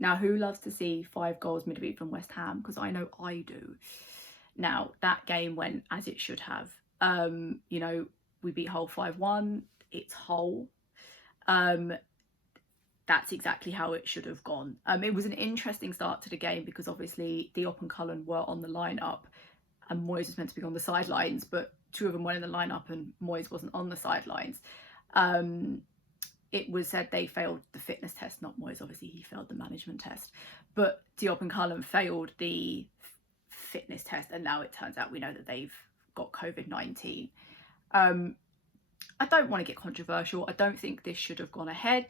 Now, who loves to see 5 goals midweek from West Ham? Because I know I do. Now, that game went as it should have. You know, we beat Hull 5-1. It's Hull. That's exactly how it should have gone. It was an interesting start to the game because obviously Diop and Cullen were on the lineup and Moyes was meant to be on the sidelines, but 2 of them were in the lineup and Moyes wasn't on the sidelines. It was said they failed the fitness test, not Moyes, obviously he failed the management test, but Diop and Cullen failed the fitness test, and now it turns out we know that they've got COVID-19. I don't want to get controversial. I don't think this should have gone ahead.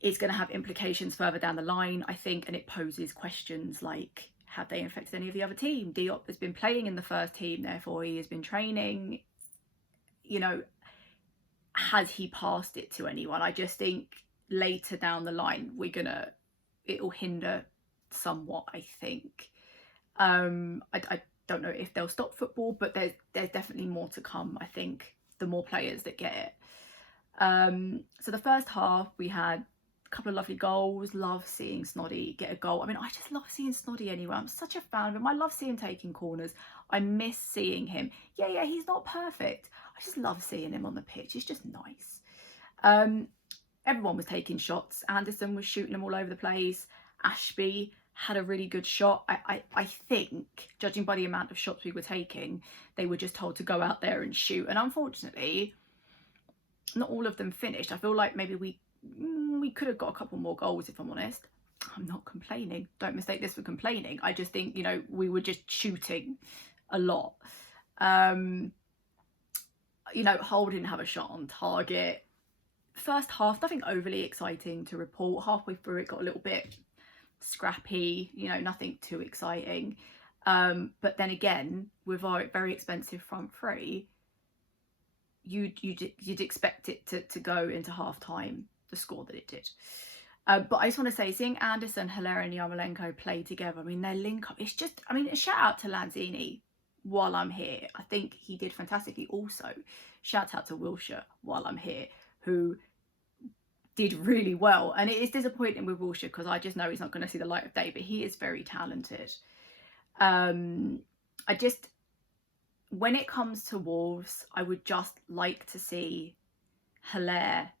It's going to have implications further down the line, I think, and it poses questions like, have they infected any of the other team? Diop has been playing in the first team, therefore he has been training. You know, has he passed it to anyone? I just think later down the line it'll hinder somewhat, I think. I don't know if they'll stop football, but there's definitely more to come, I think, the more players that get it. So the first half we had a couple of lovely goals. Love seeing Snoddy get a goal. I mean, I just love seeing Snoddy anyway. I'm such a fan of him. I love seeing him taking corners. I miss seeing him. Yeah, he's not perfect. I just love seeing him on the pitch. He's just nice. Everyone was taking shots. Anderson was shooting them all over the place. Ashby had a really good shot. I think, judging by the amount of shots we were taking, they were just told to go out there and shoot. And unfortunately, not all of them finished. I feel like maybe we could have got a couple more goals, if I'm honest. I'm not complaining. Don't mistake this for complaining. I just think, you know, we were just shooting a lot. You know, Hull didn't have a shot on target. First half, nothing overly exciting to report. Halfway through, it got a little bit scrappy, you know, nothing too exciting. But then again, with our very expensive front three, you'd expect it to go into half time the score that it did. But I just want to say, seeing Anderson, Hilaire and Yarmolenko play together, I mean, their link up, it's just, I mean, a shout out to Lanzini while I'm here. I think he did fantastically. Also, shout out to Wilshere while I'm here, who did really well. And it is disappointing with Wilshere because I just know he's not going to see the light of day, but he is very talented. When it comes to Wolves, I would just like to see Hilaire,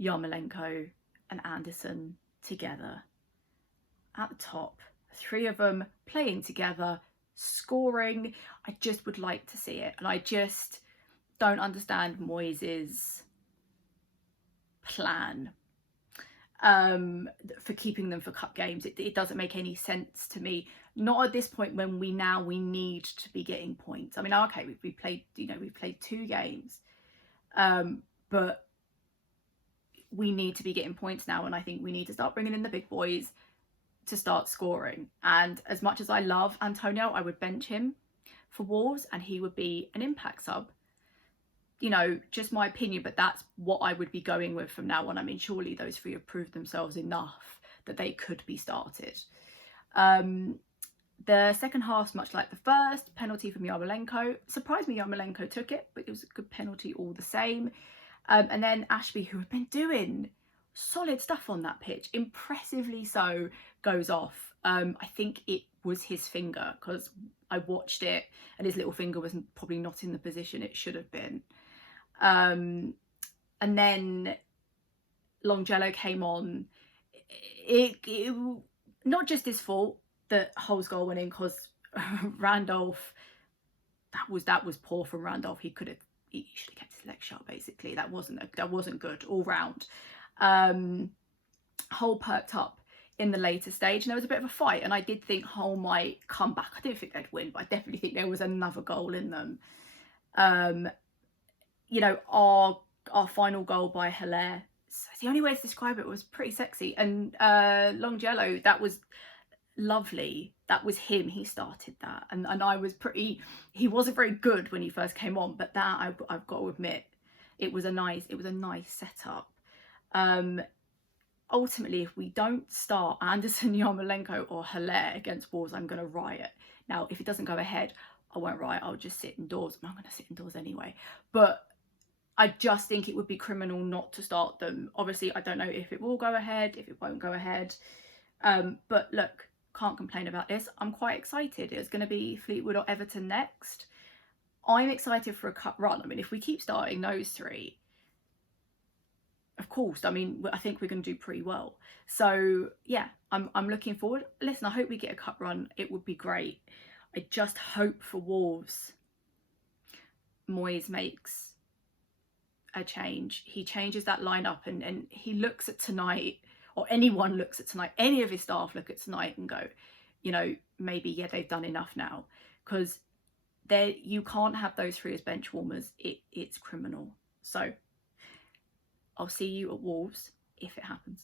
Yarmolenko and Anderson together at the top. 3 of them playing together, scoring. I just would like to see it. And I just don't understand Moyes' plan for keeping them for cup games. It doesn't make any sense to me. Not at this point when we need to be getting points. I mean, okay, we've played 2 games, but we need to be getting points now, and I think we need to start bringing in the big boys to start scoring. And as much as I love Antonio, I would bench him for Wolves and he would be an impact sub. You know, just my opinion, but that's what I would be going with from now on. I mean, surely those 3 have proved themselves enough that they could be started. The second half's much like the first. Penalty from Yarmolenko. Surprised me Yarmolenko took it, but it was a good penalty all the same. And then Ashby, who had been doing solid stuff on that pitch, impressively so, goes off. I think it was his finger because I watched it and his little finger was probably not in the position it should have been. And then Longjello came on. It not just his fault that Hull's goal went in, because Randolph, that was poor from Randolph. He should have kept his legs shut, basically. That wasn't good all round. Hull perked up in the later stage and there was a bit of a fight, and I did think Hull might come back. I didn't think they'd win, but I definitely think there was another goal in them. You know, our final goal by Hilaire, the only way to describe it, was pretty sexy. And Longjello, that was lovely. That was him. He started that, and I was pretty. He wasn't very good when he first came on, but that I've got to admit, it was a nice setup. Ultimately, if we don't start Anderson, Yarmolenko or Hilaire against Wolves, I'm going to riot. Now, if it doesn't go ahead, I won't riot. I'll just sit indoors. I'm going to sit indoors anyway. But I just think it would be criminal not to start them. Obviously, I don't know if it will go ahead, if it won't go ahead. But look, can't complain about this. I'm quite excited. It's going to be Fleetwood or Everton next. I'm excited for a cup run. I mean, if we keep starting those three, of course, I mean, I think we're going to do pretty well. So yeah, I'm looking forward. Listen, I hope we get a cup run. It would be great. I just hope for Wolves, Moyes makes a change. He changes that lineup and he looks at tonight, or anyone looks at tonight, any of his staff look at tonight and go, you know, maybe, yeah, they've done enough now. Because you can't have those three as bench warmers. It's criminal. So I'll see you at Wolves if it happens.